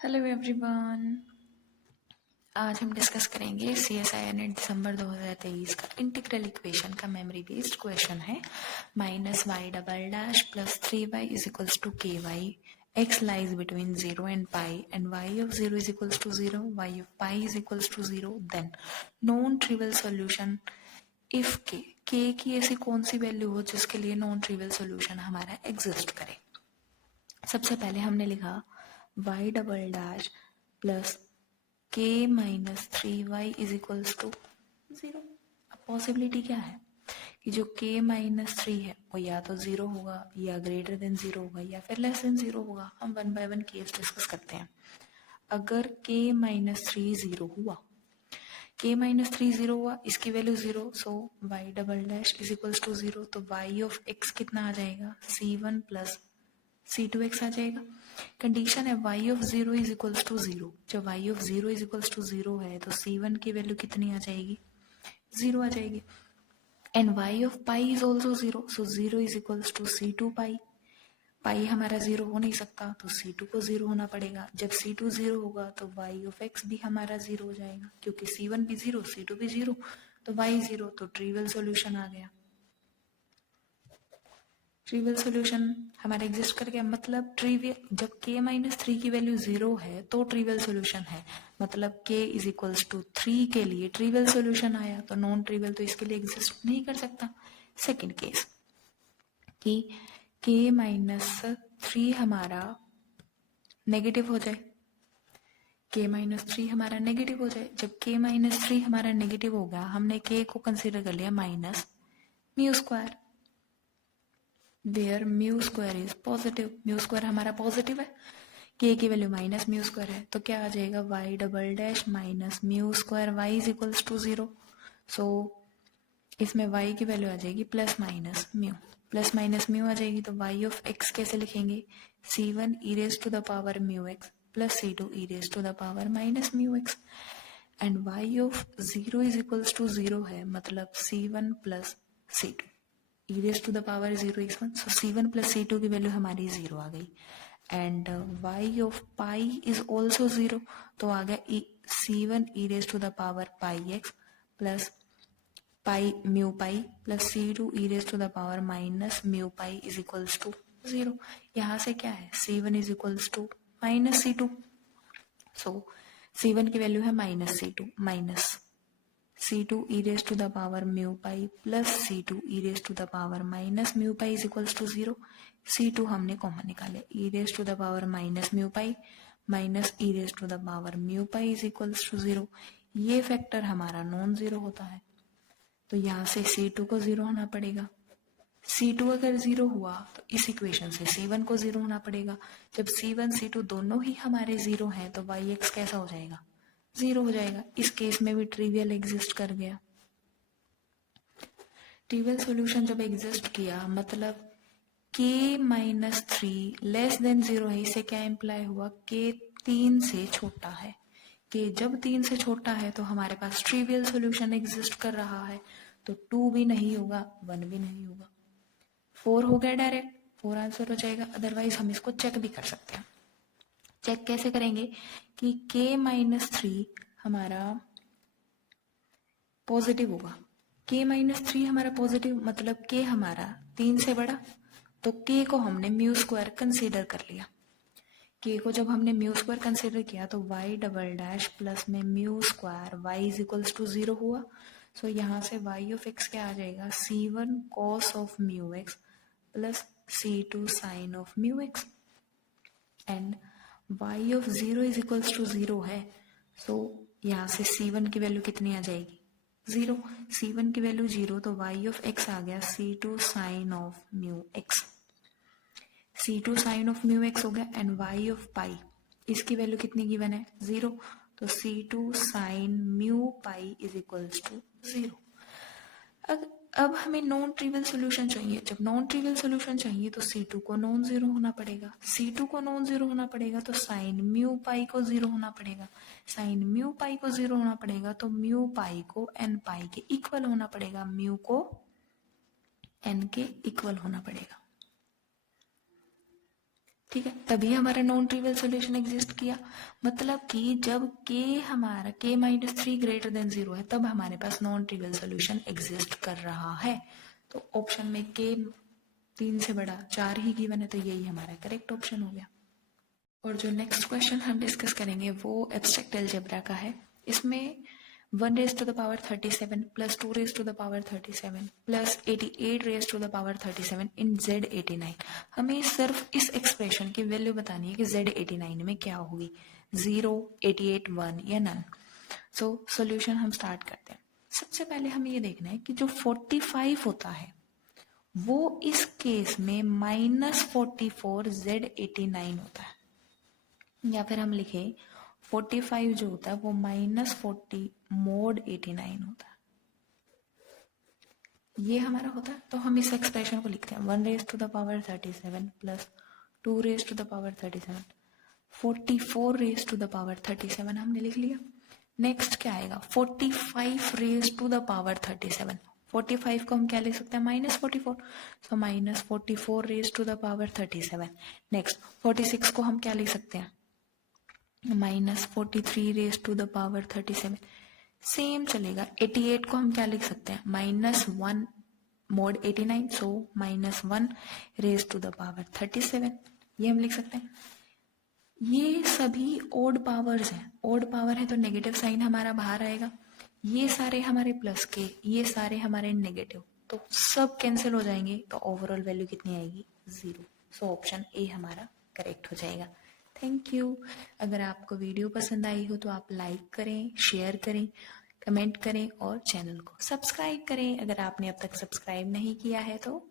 Hello everyone. आज हम discuss करेंगे CSIR नेट दिसंबर 2023 का इंटीग्रल इक्वेशन का मेमोरी बेस्ड क्वेश्चन है। -y double dash plus 3y is equals to ky, x lies between 0 and pi and y of 0 is equals to 0, y of pi is equals to 0, then non trivial solution if k की ऐसी कौन सी value हो जिसके लिए non trivial solution हमारा exist करे। सबसे पहले हमने लिखा y double dash plus k minus 3y is equals to 0। अब पॉसिबिलिटी क्या है कि जो k माइनस 3 है वो या तो 0 होगा या ग्रेटर देन 0 होगा या फिर लेस देन 0 होगा। हम one by one case discuss करते हैं। अगर k माइनस 3 0 हुआ, k माइनस 3 0 हुआ, इसकी value 0, so y double dash is equals to 0, तो y ऑफ x कितना आ जाएगा c1 प्लस c2x आ जाएगा। कंडीशन है y of 0 is equals to 0। जब y of 0 is equals to 0 है तो c1 की वैल्यू कितनी आ जाएगी, 0 आ जाएगी। And y of pi is also 0, so 0 is equals to c2 pi. Pi हमारा 0 हो नहीं सकता तो c2 को 0 होना पड़ेगा। जब c2 0 होगा तो y ऑफ x भी हमारा 0 हो जाएगा, क्योंकि c1 भी 0 c2 भी 0 तो y 0, तो ट्रिवियल सॉल्यूशन आ गया। ट्रिवियल सॉल्यूशन हमारा एग्जिस्ट कर गया। मतलब ट्रिवियल जब k माइनस 3 की वैल्यू 0 है तो ट्रिवियल सॉल्यूशन है। मतलब k इज इक्वल्स टू 3 के लिए ट्रिवियल सॉल्यूशन आया, तो नॉन ट्रिवियल तो इसके लिए एग्जिस्ट नहीं कर सकता। सेकंड केस कि k माइनस 3 हमारा नेगेटिव हो जाए, k माइनस 3 हमारा नेगेटिव हो जाए। जब k माइनस 3 हमारा नेगेटिव हो गया, हमने k को कंसिडर कर लिया minus mu square, where mu square is positive. Mu square हमारा पॉजिटिव है, k की वैल्यू माइनस म्यू स्क्वायर है, तो क्या आ जाएगा y double dash minus mu square y is equals to 0। So इसमें y की वैल्यू आ जाएगी plus minus mu, plus minus mu आ जाएगी, तो y ऑफ x कैसे लिखेंगे, c1 e raise to the power mu x plus c2 e raise to the power minus mu x. And y of 0 is equals to 0 है, मतलब c1 plus c2 e raise to the power 0 x1, so c1 plus c2 की value हमारी 0 आ गई। And y of pi is also 0, तो आ गया c1 e raise to the power pi x plus pi mu pi plus c2 e raise to the power minus mu pi is equals to 0। यहाँ से क्या है, c1 is equals to minus c2, so c1 की value है minus c2 e raise to the power mu pi plus c2 e raise to the power minus mu pi is equals to 0। c2 हमने common निकाले, e raise to the power minus mu pi minus e raise to the power mu pi is equals to 0। ये factor हमारा non zero होता है, तो यहाँ से c2 को 0 होना पड़ेगा। c2 अगर 0 हुआ तो इस इक्वेशन से c1 को 0 होना पड़ेगा। जब c1 c2 दोनों ही हमारे 0 हैं तो yx कैसा हो जाएगा, 0 हो जाएगा। इस केस में भी ट्रिवियल एग्जिस्ट कर गया। ट्रिवियल सॉल्यूशन जब एग्जिस्ट किया, मतलब k माइनस 3 लेस देन 0 है, इससे क्या इम्प्लाई हुआ, k 3 से छोटा है। k जब 3 से छोटा है तो हमारे पास ट्रिवियल सॉल्यूशन एग्जिस्ट कर रहा है, तो 2 भी नहीं होगा 1 भी नहीं होगा, 4 हो गया, डायरेक्ट 4 आंसर हो जाएगा। अदरवाइज हम इसको चेक भी कर सकते हैं। चेक कैसे करेंगे कि k माइनस 3 हमारा पॉजिटिव होगा, k माइनस 3 हमारा पॉजिटिव, मतलब k हमारा 3 से बड़ा, तो k को हमने म्यू स्क्वायर कंसीडर कर लिया। k को जब हमने म्यू स्क्वायर कंसीडर किया तो y डबल डैश प्लस में mu square y is equals to 0 हुआ। सो यहाँ से y ऑफ x क्या आ जाएगा, c1 cos of mu x plus c2 sine of mu x। And y of 0 is equals to 0 है, सो यहाँ से c1 की वैल्यू कितनी आ जाएगी, 0। c1 की वैल्यू 0, तो y ऑफ x आ गया c2 sine of mu x। c2 sine of mu x हो गया। एंड y ऑफ पाई, इसकी वैल्यू कितनी गिवन है, 0, तो c2 sine mu pi is equals to 0। अब हमें नॉन ट्रिवियल सॉल्यूशन चाहिए। जब नॉन ट्रिवियल सॉल्यूशन चाहिए तो c2 को नॉन जीरो होना पड़ेगा। c2 को नॉन जीरो होना पड़ेगा तो साइन म्यू पाई को 0 होना पड़ेगा। साइन म्यू पाई को 0 होना पड़ेगा तो म्यू पाई को एन पाई के इक्वल होना पड़ेगा, म्यू को एन के इक्वल होना पड़ेगा। ठीक है, तभी हमारा नॉन ट्रिवियल सोल्यूशन एग्जिस्ट किया। मतलब कि जब k हमारा k माइनस 3 ग्रेटर देन 0 है तब हमारे पास नॉन ट्रिवियल सोल्यूशन एग्जिस्ट कर रहा है। तो ऑप्शन में k 3 से बड़ा 4 ही गिवन है, तो यही हमारा करेक्ट ऑप्शन हो गया। और जो नेक्स्ट क्वेश्चन हम डिस्कस करेंगे वो एब्स्ट्रैक्ट अलजेब्रा का है। इसमें 1 raise to the power 37 plus 2 raise to the power 37 plus 88 raise to the power 37 in Z89। हमें सिर्फ इस एक्सप्रेशन की वैल्यू बतानी है कि Z89 में क्या होगी, 0, 88, 1 या नन। सो सॉल्यूशन हम स्टार्ट करते हैं। सबसे पहले हमें ये देखना है कि जो 45 होता है वो इस केस में -44 Z89 होता है, या फिर हम लिखे 45 जो होता है वो -40 mod 89 होता है। ये हमारा होता है। तो हम इस एक्सप्रेशन को लिखते हैं 1 raise to the power 37 plus 2 raise to the power 37, 44 raise to the power 37 हमने लिख लिया। नेक्स्ट क्या आएगा, 45 रेज टू द पावर 37। 45 को हम क्या लिख सकते हैं, -44, so -44 raise to the power 37। Next 46 को हम क्या लिख सकते हैं, -43 raise to the power 37। Same चलेगा। 88 को हम क्या लिख सकते हैं, -1 mod 89, so -1 raise to the power 37, ये हम लिख सकते हैं। ये सभी ओड पावर्स हैं, ओड पावर है तो नेगेटिव साइन हमारा बाहर आएगा। ये सारे हमारे प्लस के, ये सारे हमारे नेगेटिव, तो सब कैंसिल हो जाएंगे, तो ओवरऑल वैल्यू कितनी आएगी, 0। सो ऑप्शन ए हमारा करेक्ट हो जाएगा। Thank you. अगर आपको वीडियो पसंद आई हो तो आप लाइक करें, शेयर करें, कमेंट करें और चैनल को सब्सक्राइब करें। अगर आपने अब तक सब्सक्राइब नहीं किया है तो